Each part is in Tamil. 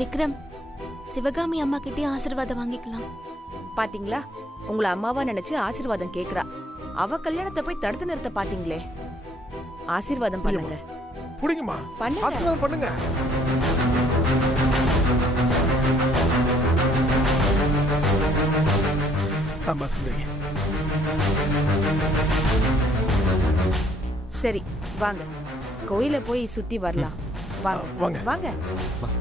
விக்ரம், சிவகாமி அம்மா கிட்டே ஆசீர்வாதம் வாங்கிக்கலாம். பாத்தீங்களா, உங்களை அம்மாவா நினைச்சு ஆசீர்வாதம் கேக்குறா. அவ கல்யாணத்தை போய் தடுத்து நிறுத்த பாத்தீங்களே. ஆசீர்வாதம் பண்ணுங்க. புடிங்கம்மா, ஆசீர்வாதம் பண்ணுங்க. சரி வாங்க, கோயில போய் சுத்தி வரலாம். வாங்க வாங்க வாங்க.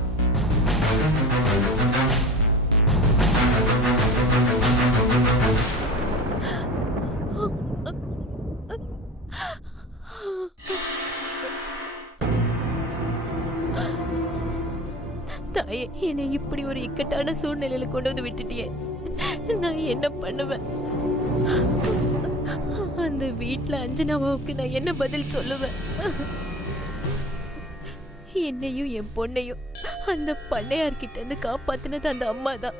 தாயே, என்னை இப்படி ஒரு இக்கட்டான சூழ்நிலையில கொண்டு வந்து விட்டுட்டியே. நான் என்ன பண்ணுவேன்? அந்த வீட்டுல அஞ்சனாவுக்கு நான் என்ன பதில் சொல்லுவேன்? என்னையும் என் பொண்ணையும் அந்த பண்ணையார்கிட்ட இருந்து காப்பாத்தினது அந்த அம்மா தான்.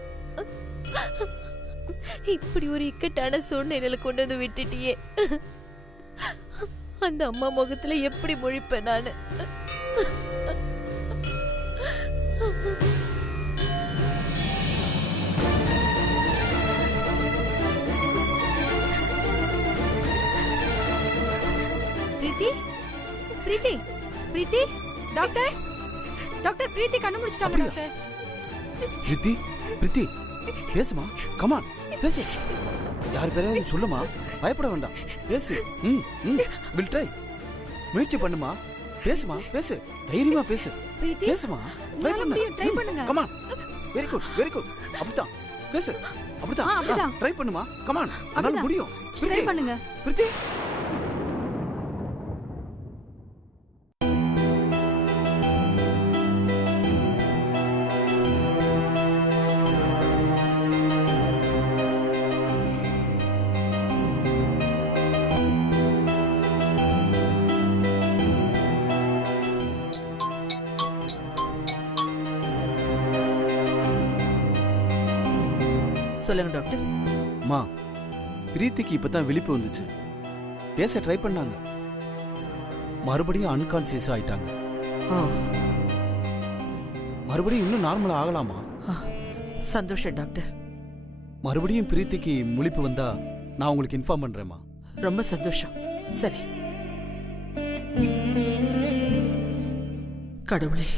இப்படி ஒரு இக்கட்டான சூழ்நிலையில கொண்டு வந்து விட்டுட்டியே. அந்த அம்மா முகத்துல எப்படி முழிப்பேன் நானு? பிரீத்தி, பிரீத்தி, பிரீத்தி, டாக்டர், டாக்டர், பிரீத்தி கண்ணு முடிச்சிட்டாங்க டாக்டர். பிரீத்தி, பிரீத்தி, பேசுமா, கமான், பேசு. யார் பேரையும் சொல்லுமா, பயப்பட வேண்டாம், பேசு. வில் ட்ரை, முயற்சி பண்ணுமா, பேசுமா, பேசு, தைரியமா பேசு. பிரீத்தி, பேசுமா, ட்ரை பண்ணுங்க, come on. Very good, very good. அப்படிதான் பேசு, அப்படிதான் ட்ரை பண்ணுமா, கமான், உன்னால முடியும். ட்ரை பண்ணுங்க பிரீத்தி. சொல்லுங்க டாக்டர். மா, பிரீத்திக்கு இப்பதான் விழிப்பு வந்துச்சு. பேச ட்ரை பண்ணாங்க, மறுபடியும் அன்கான்சியஸ் ஆயிட்டாங்க. மறுபடியும் இன்னும் நார்மலா ஆகலாமா? சந்தோஷம் டாக்டர். மறுபடியும் பிரீத்திக்கு முழிப்பு வந்தா நான் உங்களுக்கு இன்ஃபார்ம் பண்றேம்மா. ரொம்ப சந்தோஷம். சரி. கடவுளே,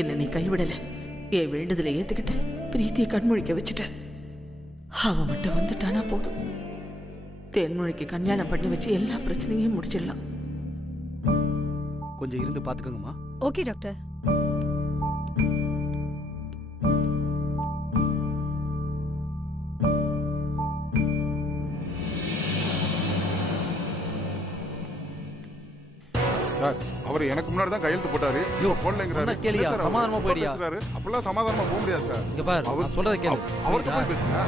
என்ன நீ கைவிடல. என் வேண்டுதலை ஏத்துக்கிட்டு பிரீத்தியை கண்மொழிக்க வச்சுட்ட. அவ மட்டும் வந்துட்டானா போதும். தேன்மொழிக்கு கல்யாணம் பண்ணி வச்சு எல்லா பிரச்சனையும் முடிச்சிடலாம். கொஞ்சம் இருந்து பாத்துக்கோங்கம்மா. Okay doctor. அவர் எனக்கு முன்னாடி தான் கையெழுத்து போட்டாரு. போடலங்கறாரு. கேளியா, சமாதானமா போயிடியா? அப்பலாம் சமாதானமா போக முடியாது சார். இங்க பாரு, நான் சொல்றத கேளு. அவர்ட்ட போய் பேசுங்க.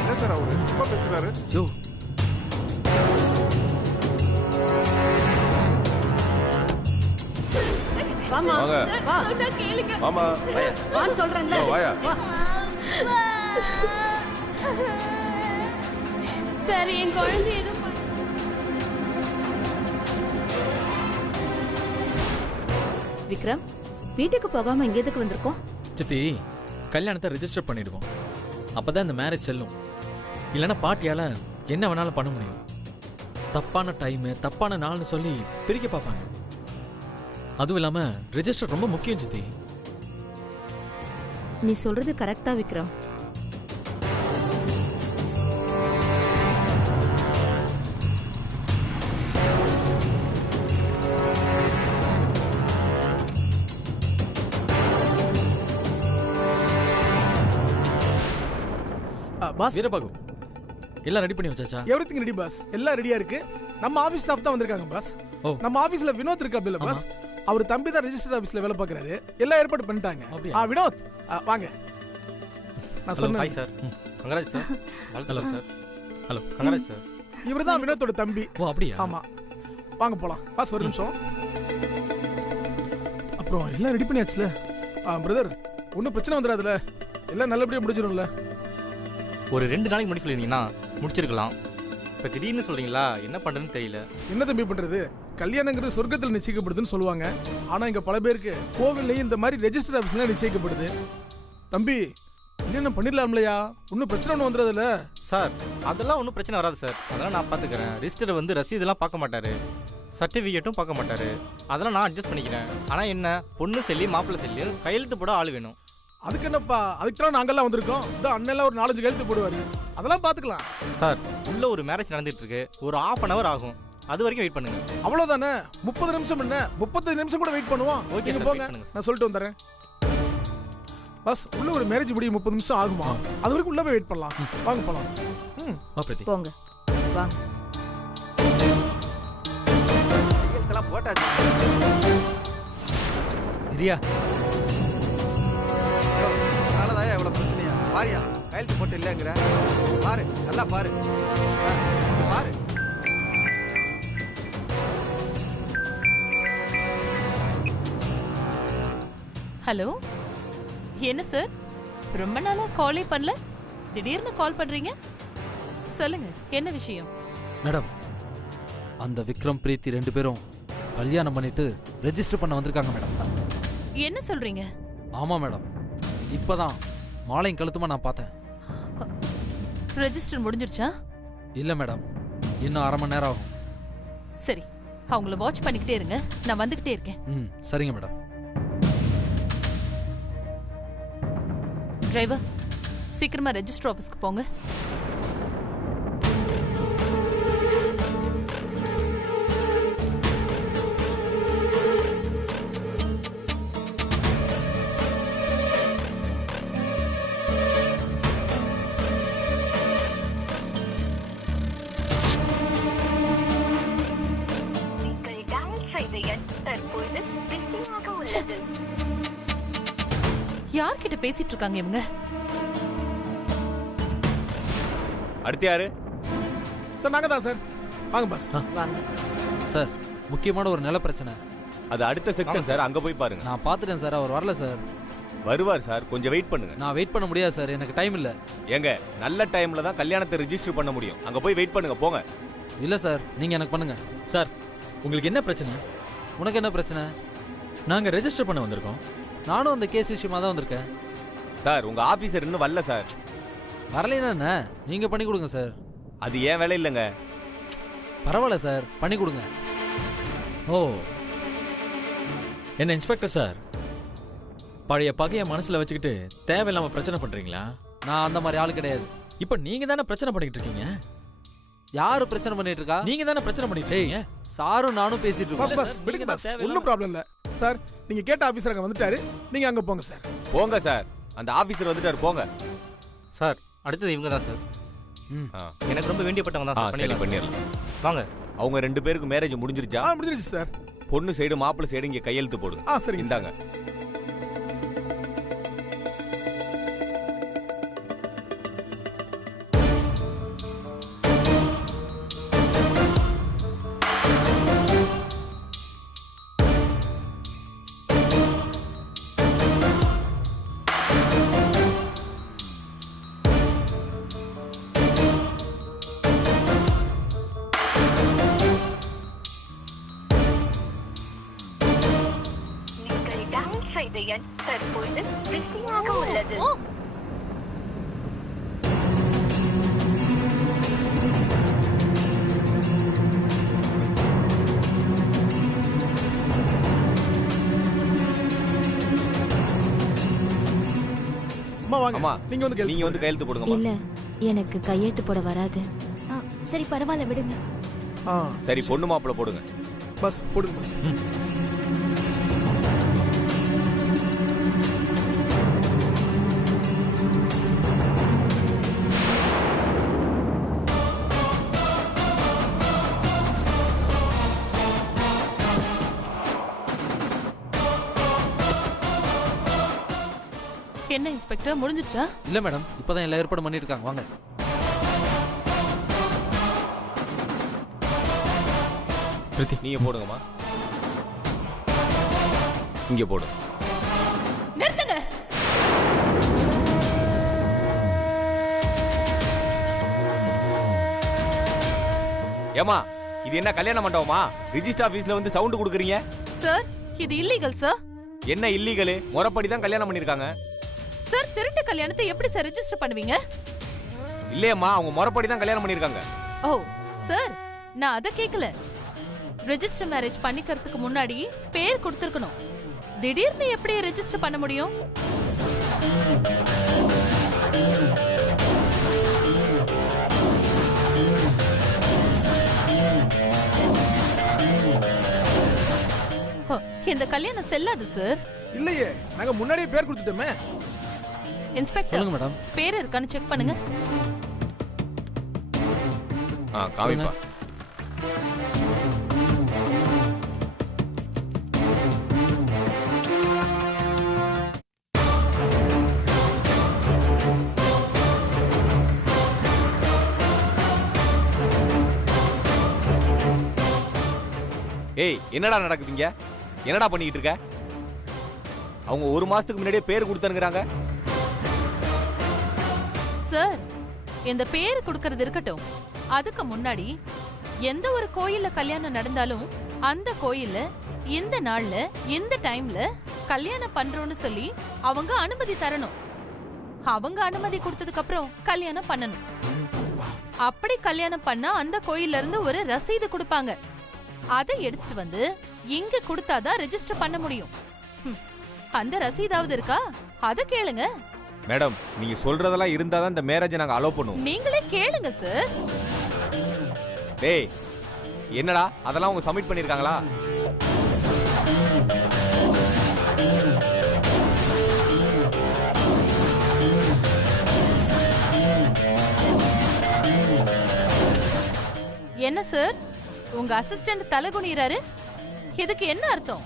என்ன சார் அவரு ரொம்ப பேசுறாரு? யோ, வாமா, வா, சொன்னா கேளுங்க. மாமா, வா சொல்றேன்ல. வாயா. சரி, என் குழந்தை எதுவும் விக்ரம், வீட்டுக்கு போகாம இங்க எதுக்கு வந்திருக்கோம்? சித்தி, கல்யாணத்தை ரெஜிஸ்டர் பண்ணிடுவோம். அப்பதான் இந்த மேரேஜ் செல்லும். இல்லைன்னா பாட்டியால என்ன வேணாலும் பண்ண முடியும். தப்பான டைமு, தப்பான நாள்னு சொல்லி பிரிக்க பார்ப்பாங்க. அதுவும் இல்லாம ரெஜிஸ்டர் ரொம்ப முக்கியம் சித்தி. நீ சொல்றது கரெக்டா விக்ரம். பாஸ், வீரபாகு, எல்லாம் ரெடி பண்ணி வச்சாச்சா? Everything ready pass. எல்லாம் ரெடியா இருக்கு. நம்ம ஆபீஸ் ஸ்டாஃப் தான் வந்திருக்காங்க பாஸ். நம்ம ஆபீஸ்ல வினோத் இருக்காப்ல பாஸ். அவர் தம்பி தான் ரெஜிஸ்டர் ஆபீஸ்ல வேலை பார்க்கறாரு. எல்லாம் ஏற்பாடு பண்ணிட்டாங்க. வினோத் வாங்க. நான் சொன்னேன். Hi sir. Congrats sir. Hello sir. Hello, congrats sir. இவர்தான் வினோத்தோட தம்பி. ஓ அப்படியே? ஆமா. வாங்க போலாம். பாஸ் ஒரு நிமிஷம். அப்புறம் எல்லாம் ரெடி பண்ணியாச்சுல? பிரதர், ஒன்றும் பிரச்சனை வந்துடாதுல, எல்லாம் நல்லபடியாக முடிஞ்சிடும்ல. ஒரு 2 நாளைக்கு முன்னாடி சொல்லியிருந்தீங்கன்னா முடிச்சிருக்கலாம். இப்போ திடீர்னு சொல்கிறீங்களா, என்ன பண்ணுறதுன்னு தெரியல. என்ன தம்பி பண்ணுறது, கல்யாணங்கிறது சொர்க்கத்தில் நிச்சயிக்கப்படுதுன்னு சொல்லுவாங்க. ஆனால் இங்கே பல பேருக்கு கோவில்லையும் இந்த மாதிரி ரெஜிஸ்டர் ஆஃபீஸ்லாம் நிச்சயிக்கப்படுது. தம்பி என்ன பண்ணிடலாம்லையா, ஒன்றும் பிரச்சனை ஒன்றும் வந்துடாதுல்ல. சார் அதெல்லாம் ஒன்றும் பிரச்சனை வராது சார், அதெல்லாம் நான் பார்த்துக்கிறேன். ரிஜிஸ்டர் வந்து ரசீதெல்லாம் பார்க்க மாட்டார், சர்டிஃபிகேட்டும் பார்க்க மாட்டார், அதெல்லாம் நான் அட்ஜஸ்ட் பண்ணிக்கிறேன். ஆனால் என்ன, பொண்ணு செல்லி மாப்பிள்ளை செல்லி கையெழுத்து போட ஆள் வேணும். அதுக்கு என்னப்பா, அதுக்கு தான் நாங்கெல்லாம் வந்திருக்கோம். இந்த அண்ணெல்லாம் ஒரு 4-5 கையெழுத்து போடுவாரு, அதெல்லாம் பார்த்துக்கலாம். சார் உள்ள ஒரு மேரேஜ் நடந்துட்டு இருக்கு, ஒரு 1/2 hour ஆகும், அது வரைக்கும் வெயிட் பண்ணுங்க. அவ்வளோதானே, 30 நிமிஷம் என்ன, 35 நிமிஷம் கூட வெயிட் பண்ணுவோம். ஓகே சார், போங்க, நான் சொல்லிட்டு வந்துடுறேன். பஸ் உள்ள ஒரு மேரேஜ் முடிய 30 நிமிஷம் ஆகுமா, அது வரைக்கும் உள்ள போய் வெயிட் பண்ணலாம். வாங்க போலாம். போங்க வாங்க. போட்டாச்சு ரியா, அதனாலதான் எவ்வளவு பிரச்சனையா பாரியா, கையெழுத்து போட்டு இல்லைங்கிற பாரு, நல்லா பாரு பாரு. ஹலோ, என்ன சார் ரொம்ப நாளா காலே பண்ணல, திடீர்னு கால் பண்றீங்க? சொல்லுங்க என்ன விஷயம்? மேடம், அந்த விக்ரம் பிரீத்தி 2 பேரும் கல்யாணம் பண்ணிட்டு ரெஜிஸ்டர் பண்ண வந்திருக்காங்க மேடம். என்ன சொல்றீங்க? ஆமா மேடம், இப்பதான் மாலையும் கழுத்துமா நான் பார்த்தேன். ரெஜிஸ்டர் முடிஞ்சிருச்சா? இல்ல மேடம், இன்னும் 1/2 மணி நேரம் ஆகும். சரி, அவங்கள வாட்ச் பண்ணிக்கிட்டே இருங்க, நான் வந்துகிட்டே இருக்கேன். சரிங்க மேடம். டிரைவர், சீக்கிரமா ரெஜிஸ்டர் ஆஃபீஸ்க்கு போங்க. யார்கிட்ட பேசிட்டு இருக்காங்க இவங்க? அடுத்து யாரு சார்? நாங்க தான் சார். வாங்க பாஸ். வாங்க சார், முக்கியமான ஒரு நில பிரச்சனை. அது அடுத்த செக்ஷன் சார், அங்க போய் பாருங்க. நான் பார்த்துட்டேன் சார், அவர் வரல சார். வருவார் சார், கொஞ்சம் வெயிட் பண்ணுங்க. நான் வெயிட் பண்ண முடியாது சார், எனக்கு டைம் இல்ல. ஏங்க, நல்ல டைம்ல தான் கல்யாணத்தை ரெஜிஸ்டர் பண்ண முடியும், அங்க போய் வெயிட் பண்ணுங்க, போங்க. இல்ல சார், நீங்க எனக்கு பண்ணுங்க. சார் உங்களுக்கு என்ன பிரச்சனை? உனக்கு என்ன பிரச்சனை? நாங்க ரெஜிஸ்டர் பண்ண வந்திருக்கோம். நானும் அந்த கேஸ் விஷயமா தான் வந்திருக்கேன். சார் உங்க ஆபீசர் இன்னும் வரல சார். வரலைன்னா என்ன, நீங்க பண்ணி கொடுங்க சார். அது ஏன் வேலை இல்லைங்க. பரவாயில்ல சார், பண்ணி கொடுங்க. ஓ, என்ன இன்ஸ்பெக்டர் சார், பழைய பகைய மனசுல வச்சுக்கிட்டு தேவையில்லாம பிரச்சனை பண்றீங்களா? நான் அந்த மாதிரி ஆளு கிடையாது. இப்ப நீங்க தானே பிரச்சனை பண்ணிட்டு இருக்கீங்க. யாரு பிரச்சனை பண்ணிட்டு இருக்கா? நீங்க தானே பிரச்சனை பண்ணிட்டு இருக்கீங்க. சாரும் நானும் பேசிட்டு இருக்கோம். பஸ் விடுங்க பஸ், ஒன்றும் ப்ராப்ளம் இல்லை சார். நீங்க கேட்ட ஆபீசர் அங்க வந்துட்டாரு, நீங்க அங்க போங்க சார். போங்க சார், அந்த ஆபீசர் வந்துட்டாரு, போங்க. சார் அடுத்தது இவங்க தான் சார். எனக்கு ரொம்ப வேண்டியப்பட்டவங்க தான் சார். பண்ணிடலாம் வாங்க. அவங்க 2 பேருக்கு மேரேஜ் முடிஞ்சிருச்சா? முடிஞ்சிருச்சு சார். பொண்ணு சைடு மாப்பிள்ளை சைடு இங்க கையெழுத்து போடுங்க. சரிங்க, இந்தாங்க. தற்பொழுது பிஸியாக உள்ளது. நீங்க வந்து கையெழுத்து போடுங்க. இல்ல, எனக்கு கையெழுத்து போட வராது. சரி பரவாயில்ல, விடுங்க. சரி, பொண்ணு மாப்பிள்ளை போடுங்க. பஸ் போடுங்க பஸ். என்ன இன்ஸ்பெக்டர், முடிஞ்சிருச்சா? இல்ல மேடம், இப்பதான் எல்லா ஏற்பாடும் பண்ணிட்டு இருக்காங்க. வாங்க. நீங்க போடுங்கம்மா. இங்க போடு. நிறுத்துங்க. ஏமா இது என்ன கல்யாண மண்டபமா? ரிஜிஸ்டர் ஆபீஸ்ல வந்து சவுண்ட் கொடுக்குறீங்க? சார் இது இல்லீகல் சார். என்ன இல்லீகல்? முறைப்படி தான் கல்யாணம் பண்ணிருக்காங்க. சார் திருட்டு கல்யாணத்தை எப்படி சார் ரெஜிஸ்டர் பண்ணுவீங்க? இல்லையம்மா, அவங்க முறைப்படி தான் கல்யாணம் பண்ணிருக்காங்க. ஓ சார், நான் அத கேக்கல. ரெஜிஸ்டர் மேரேஜ் பண்ணிக்கிறதுக்கு முன்னாடி பேர் கொடுத்திருக்கணும். திடீர்னு எப்படி ரெஜிஸ்டர் பண்ண முடியும்? இந்த கல்யாணம் செல்லாது சார். இல்லையே, நாங்க முன்னாடியே பேர் கொடுத்துட்டோமே. இன்ஸ்பெக்டர் சொல்லுங்க மேடம். பேர் இருக்கான்னு செக் பண்ணுங்க. காமிப்பா. ஏய், என்னடா நடக்குதுங்க? என்னடா பண்ணிக்கிட்டு இருக்க? அவங்க 1 மாசத்துக்கு முன்னாடியே பேர் கொடுத்தனுங்கறாங்க. சார், இந்த பேர் கொடுக்கிறது இருக்கட்டும். அதுக்கு முன்னாடி எந்த ஒரு கோயில்ல கல்யாணம் நடந்தாலும் அந்த கோயில்ல இந்த நாள்ல இந்த டைம்ல கல்யாணம் பண்றோம்னு சொல்லி அவங்க அனுமதி தரணும். அவங்க அனுமதி கொடுத்ததுக்கு அப்புறம் கல்யாணம் பண்ணணும். அப்படி கல்யாணம் பண்ணா அந்த கோயில்ல இருந்து ஒரு ரசீது கொடுப்பாங்க. அதை எடுத்துட்டு வந்து இங்க கொடுத்தாதான் ரெஜிஸ்டர் பண்ண முடியும். அந்த ரசீதாவது இருக்கா? அத கேளுங்க. மேடம், நீங்க சொல்றதெல்லாம் இருந்தாதான் இந்த மேரேஜை நாங்க அலோவ் பண்ணுவோம். நீங்களே கேளுங்க சார். டேய், என்னடா அதெல்லாம் அவங்க சப்மிட் பண்ணிருக்காங்களா? என்ன சார், உங்க அசிஸ்டன்ட் தலைகுனிறாரு? இதுக்கு என்ன அர்த்தம்?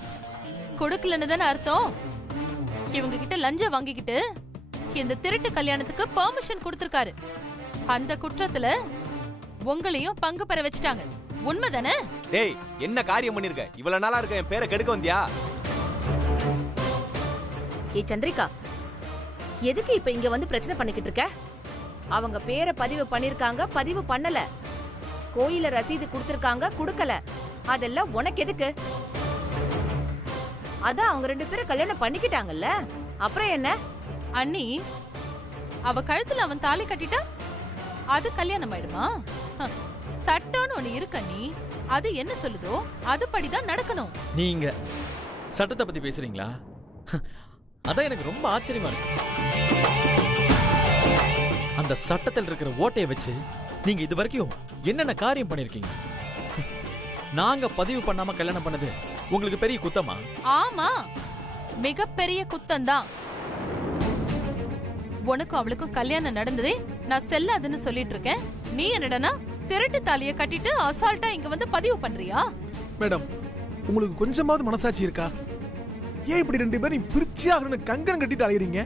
கொடுக்கலன்னு தானே அர்த்தம். இவங்க கிட்ட லஞ்சம் வாங்கிக்கிட்டு இந்த திருட்டு கல்யாணத்துக்கு பெர்மிஷன் கொடுத்திருக்காரு. அந்த குற்றத்துல உங்களையும் பங்கு பெற வச்சுட்டாங்க. உண்மைதானே? டேய், என்ன காரியம் பண்ணிருக்க? இவ்வளவு நாளா இருக்க என் பேரை கெடுக்க வந்தியா? ஏய் சந்திரிகா, எதுக்கு இப்ப இங்க வந்து பிரச்சனை பண்ணிக்கிட்டு இருக்க? அவங்க பேரை பதிவு பண்ணிருக்காங்க, பதிவு பண்ணல. கோயில ரசீது கொடுத்திருக்காங்க, கொடுக்கல. அதெல்லாம் உனக்கு எதுக்கு? அதான் அவங்க 2 பேரும் கல்யாணம் பண்ணிக்கிட்டாங்கல்ல, அப்புறம் என்ன? அண்ணி, அவ கழுத்துல அவன் தாலி கட்டிட்டா அது கல்யாணம் ஆயிடுமா? சட்டம்னு ஒண்ணு இருக்கு அண்ணி. அது என்ன சொல்லுதோ அதுபடிதான் நடக்கணும். நீங்க சட்டத்தை பத்தி பேசுறீங்களா? அதான் எனக்கு ரொம்ப ஆச்சரியமா இருக்கு. அந்த சட்டத்தில் இருக்கிற ஓட்டையை வச்சு நீங்க இது வரைக்கும் என்னென்ன காரியம் பண்ணிருக்கீங்க? நாங்க பதிவு பண்ணாம கல்யாணம் பண்ணது உங்களுக்கு பெரிய குத்தமா? ஆமா, மிகப்பெரிய குத்தம்தான். உனக்கும் அவளுக்கும் கல்யாணம் நடந்ததே நான் செல்லாதுன்னு சொல்லிட்டு இருக்கேன். நீ என்னடனா திருட்டு தாலிய கட்டிட்டு அசால்ட்டா இங்க வந்து பதிவு பண்றியா? மேடம், உங்களுக்கு கொஞ்சமாவது மனசாட்சி இருக்கா? ஏன் இப்படி 2 பேரும் பிரிச்சு ஆகணும்னு கங்கணம் கட்டிட்டு அலையறீங்க?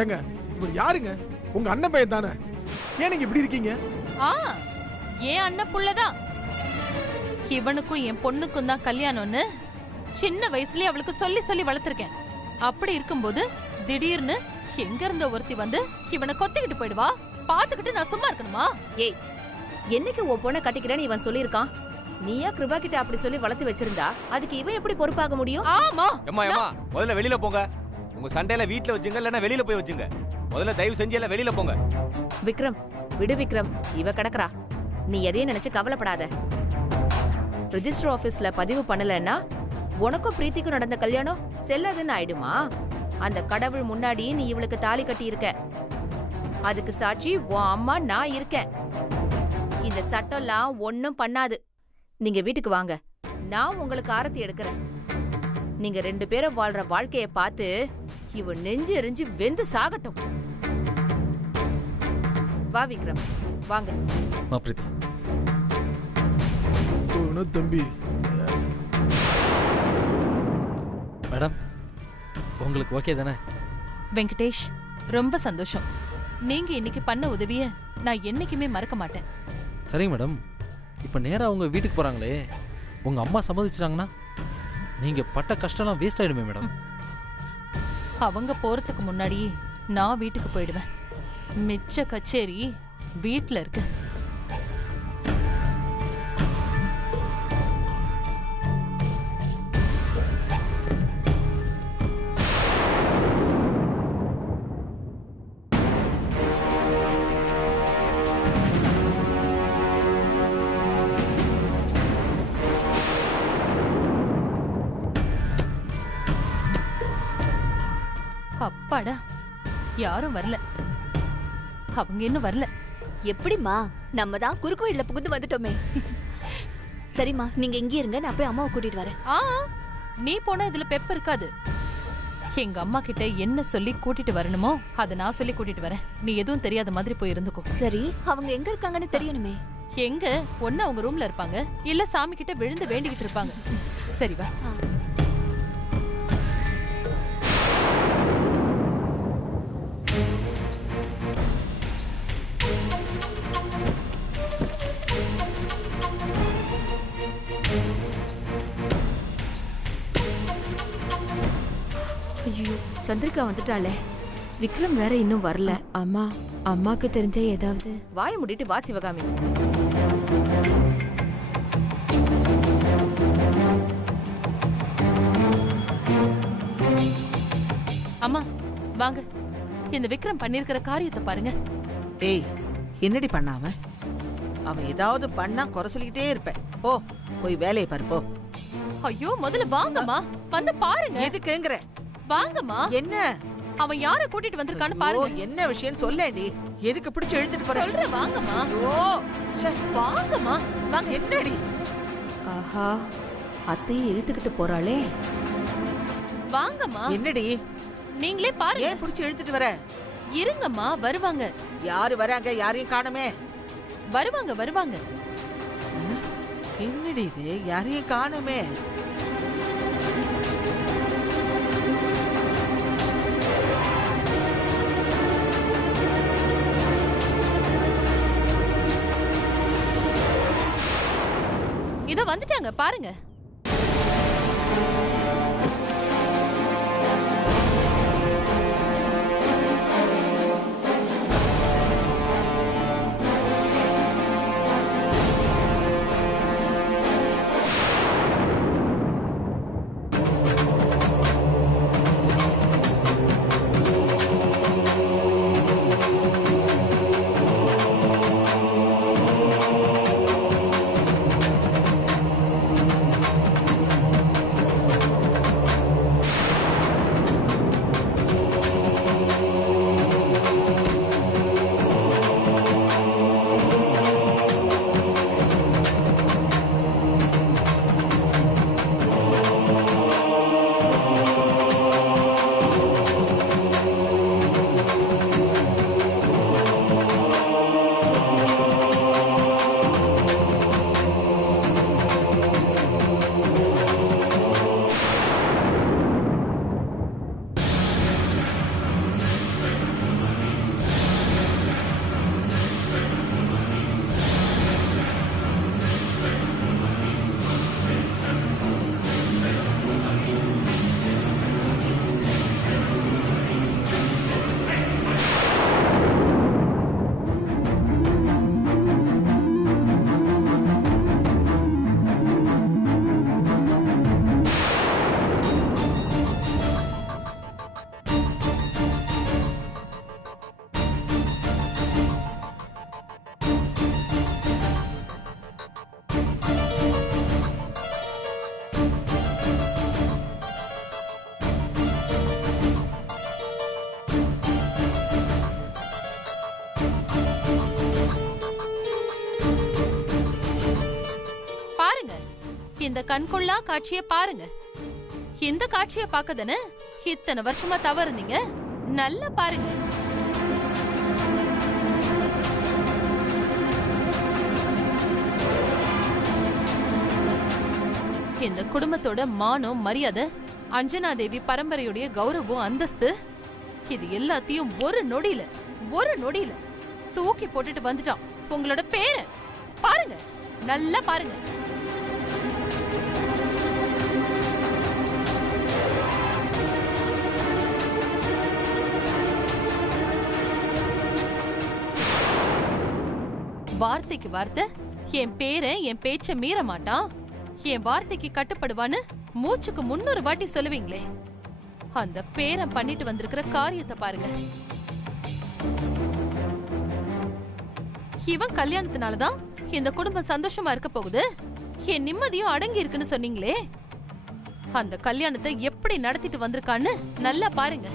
ஏங்க, இவர் யாருங்க? உங்க அண்ணன் பையன் தானே? ஏன் நீங்க இப்படி இருக்கீங்க? ஏன் அண்ணன் புள்ளதான். இவனுக்கும் என் பொண்ணுக்கும் தான் கல்யாணம்னு சின்ன வயசுலயே அவளுக்கு சொல்லி சொல்லி வளர்த்திருக்கேன். அப்படி இருக்கும்போது திடீர்னு எங்க இருந்த ஒருத்தி வந்து இவனை கொத்திக்கிட்டு போயிடுவா? பாத்துக்கிட்டு நான் சும்மா இருக்கணுமா? ஏய், என்னைக்கு உன் பொண்ணை கட்டிக்கிறேன்னு இவன் சொல்லியிருக்கான். நீயா கிருபா கிட்ட அப்படி சொல்லி வளர்த்து வச்சிருந்தா அதுக்கு இவன் எப்படி பொறுப்பாக முடியும்? ஆமா. ஏம்மா ஏம்மா, முதல்ல வெளியில போங்க. உங்க சண்டையில வீட்ல வச்சுங்க, இல்லன்னா வெளியில போய் வச்சுங்க. முதல்ல தயவு செஞ்சு எல்லாம் வெளியில போங்க. விக்ரம், விடு விக்ரம், இவ கிடக்குறா. நீ எதையும் நினைச்சு கவலைப்படாத. ரெஜிஸ்டர் ஆபீஸ்ல பதிவு பண்ணலன்னா உனக்கும் பிரீத்திக்கும் நடந்த கல்யாணம் செல்லாதுன்னு ஆயிடுமா? அந்த கடவுள் முன்னாடி நீ இவளுக்கு தாலி கட்டி இருக்க. அதுக்கு சாட்சி உன் அம்மா, நான் இருக்கேன். இந்த சட்டம்லாம் ஒன்னும் பண்ணாது. நீங்க வீட்டுக்கு வாங்க, நான் உங்களுக்கு ஆரத்தி எடுக்கிறேன். நீங்க 2 பேரும் வாழ்ற வாழ்க்கைய பார்த்து இவ நெஞ்சு எரிஞ்சு வெந்து சாகட்டும். வா விக்ரம், வாங்க. தம்பி. மேடம், உங்களுக்கு ஓகே தானே? வெங்கடேஷ், ரொம்ப சந்தோஷம். நீங்க இன்னைக்கு பண்ண உதவிய நான் என்னைக்குமே மறக்க மாட்டேன். சரிங்க மேடம். இப்போ நேரா அவங்க வீட்டுக்கு போறாங்களே, உங்க அம்மா சம்மதிச்சிட்டாங்கன்னா நீங்க பட்ட கஷ்டம்லாம் வேஸ்ட் ஆயிடுமே மேடம். அவங்க போறதுக்கு முன்னாடி நான் வீட்டுக்கு போயிடுவேன். மிச்ச கச்சேரி வீட்ல இருக்கு. அப்பாடா, யாரும் வரல. அவங்க இன்னும் வரல. எப்படிமா? நம்ம தான் குறுக்கு வழியில புகுந்து வந்துட்டோமே. சரிம்மா, நீங்க இங்கே இருங்க, நான் போய் அம்மாவை கூட்டிட்டு வரேன். நீ போனா இதுல பெப் இருக்காது. எங்க அம்மா கிட்ட என்ன சொல்லி கூட்டிட்டு வரணுமோ அதை நான் சொல்லி கூட்டிட்டு வரேன். நீ எதுவும் தெரியாத மாதிரி போய் இருந்துக்கோ. சரி, அவங்க எங்க இருக்காங்கன்னு தெரியணுமே. எங்க? ஒண்ணு அவங்க ரூம்ல இருப்பாங்க, இல்ல சாமி கிட்ட விழுந்து வேண்டிக்கிட்டு இருப்பாங்க. சரி வா. ஐயோ, சந்திரிகா வந்துட்டாளே. விக்ரம் வேற இன்னும் வரல. அம்மா, அம்மாக்கு தெரிஞ்ச ஏதாவது. வாய மூடிட்டு வா சிவகாமி. அம்மா வாங்க, இந்த விக்ரம் பண்ணிருக்கிற காரியத்தை பாருங்க. ஏய், என்னடி பண்ண அவன்? அவன் ஏதாவது பண்ணா குறை சொல்லிக்கிட்டே இருப்பேன். போ, போய் வேலையை பாரு போ. ஐயோ, முதல்ல வாங்கம்மா, வந்து பாருங்க. எதுக்குங்கற? வாங்கம்மா. என்ன? அவன் யாரை கூட்டிட்டு வந்திருக்கான்னு பாருங்க. என்ன விஷயம் சொல்லேடி. எதுக்கு பிடிச்சு இழுத்துட்டு போற? சொல்றேன், வாங்கம்மா. ஓ, வாங்கம்மா. வாங்க. என்னடி? ஆஹா, அத்தையை இழுத்துக்கிட்டு போறாளே. வாங்கம்மா. என்னடி? நீங்களே பாருங்க. ஏன் பிடிச்சு இழுத்துட்டு வர? இருங்கம்மா, வருவாங்க. யாரு வராங்க? யாரையும் காணோமே. வருவாங்க வருவாங்க. என்னடி இது? யாரையும் காணோமே. இதோ வந்துட்டாங்க பாருங்க. இந்த கண்கொள்ளா காட்சியை பாருங்க. இந்த காட்சியை பார்க்கதானே இத்தனை வருஷமா தவறுனீங்க. நல்லா பாருங்க. இந்த குடும்பத்தோட மானம், மரியாதை, அஞ்சனா தேவி பரம்பரையுடைய கௌரவம், அந்தஸ்து, இது எல்லாத்தையும் ஒரு நொடியில தூக்கி போட்டுட்டு வந்துட்டான் உங்களோட பேரை. பாருங்க, நல்லா பாருங்க. வார்த்தைக்கு வார்த்தை என் பேரை, என் பேச்ச மீற மாட்டான், என் வார்த்தைக்கு கட்டுப்படுவான்னு மூச்சுக்கு 300 வாட்டி சொல்லுவீங்களே, அந்த பேரன் பண்ணிட்டு வந்திருக்கிற காரியத்தை பாருங்க. இவன் கல்யாணத்தினாலதான் இந்த குடும்பம் சந்தோஷமா இருக்க போகுது, என் நிம்மதியும் அடங்கி இருக்குன்னு சொன்னீங்களே, அந்த கல்யாணத்தை எப்படி நடத்திட்டு வந்திருக்கான்னு நல்லா பாருங்க.